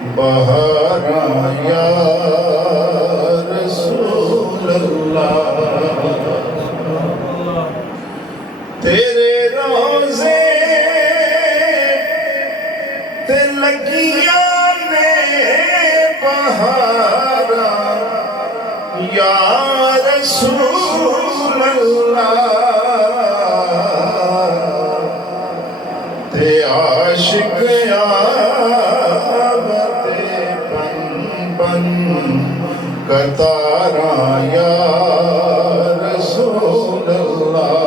बहारा या रसूल अल्लाह, तेरे रोज़े ते लगिया ने बहारा या रसूल अल्लाह, ते आशिक कतारा या रसूल अल्लाह,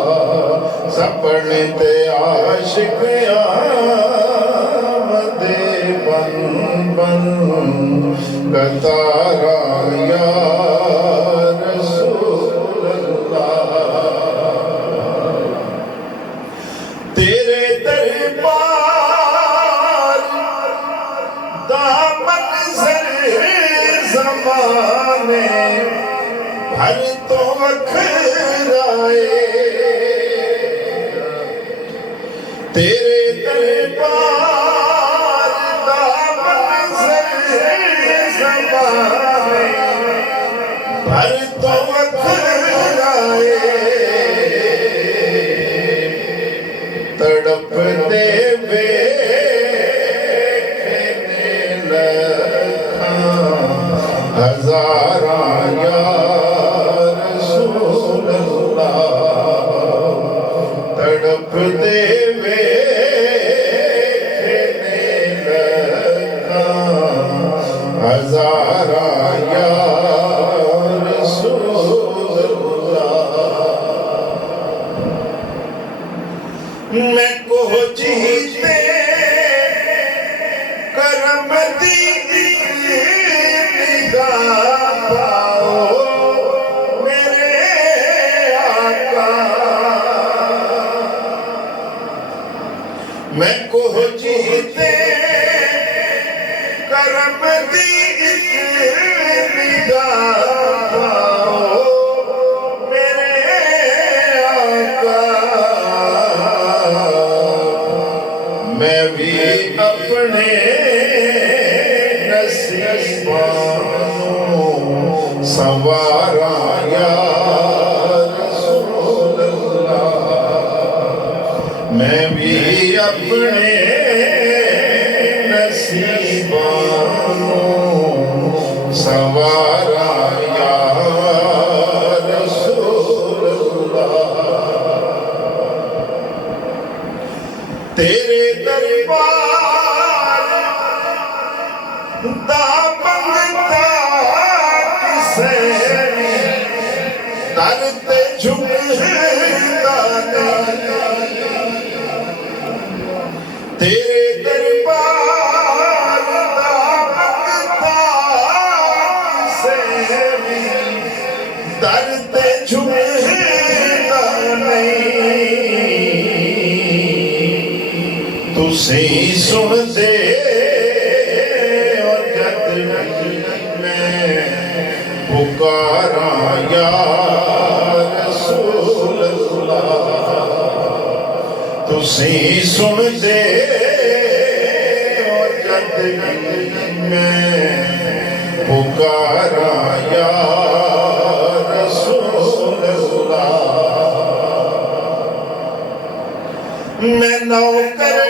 सपने ते आशिक आमदे बन बन कतारा या रसूल अल्लाह, तेरे दरबार दा मंज़र ज़माने भर तो वखराए, तेरे दरबार दा मंज़र ज़माने भर तो वखराए, तड़प दे हज़ारा या रसूल अल्लाह, तड़प देवे हज़ारा या रसूल अल्लाह, मैं को जीते करम दी मैं को जीते करम दी निगाह मेरे आका, मैं भी अपने नसीबों संवारा या रसूल अल्लाह, मैं भी अपने नसीबों संवारा या रसूल अल्लाह, तेरे दरबार दा मंगता किसे दर ते झुकदा नहीं, तेरे दरबार दा मंगता किसे दर ते झुकदा नहीं, तुसी सुन दे पुकारा या रसूल अल्लाह, तुसी सुन दे जद मैं पुकारा या रसूल अल्लाह, मैं नौकर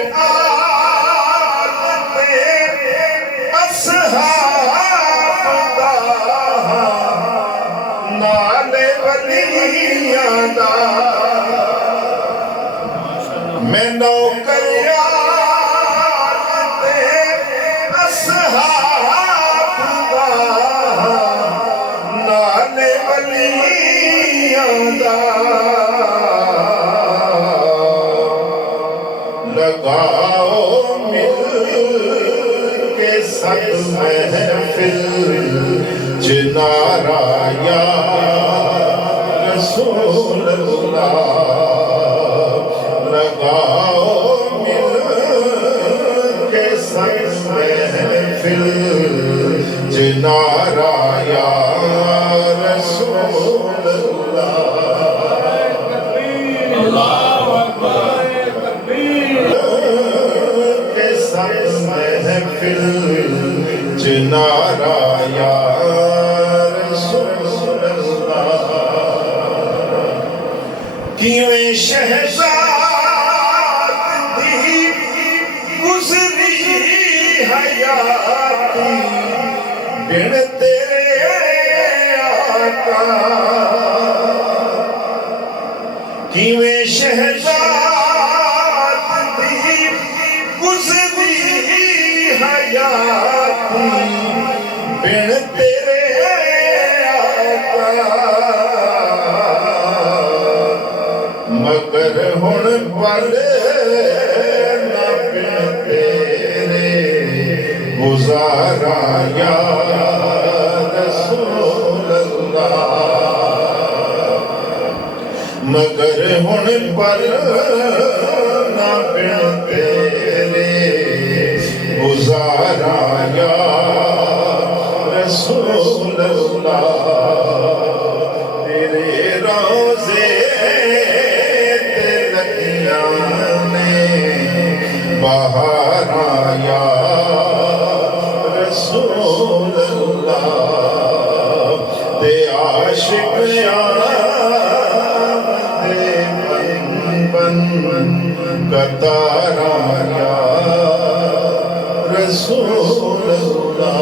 मैं नौकर असहाब दा नाले वलियां दा, लगाओ मिल के सब महफिल चिनारा या रसूल अल्लाह, लगाओ मिल के सब महफिल चिनारा या रसूल अल्लाह, के सब महफिल नारा या रसूल अल्लाह। किवें शहजाद दी गुज़री हयाती बिन तेरे आका। किवें शहजाद दी गुज़री हयाती बिन तेरे आका। मगर हुण पल ना बिन तेरे गुज़ारा या रसूल अल्लाह। मगर हुण पल ना बिन तेरे गुज़ारा या रसूल अल्लाह। तेरे रोज़े ते लगियां ने बहारा या रसूल अल्लाह। ते आशिक बन कतारा या रसूल अल्लाह।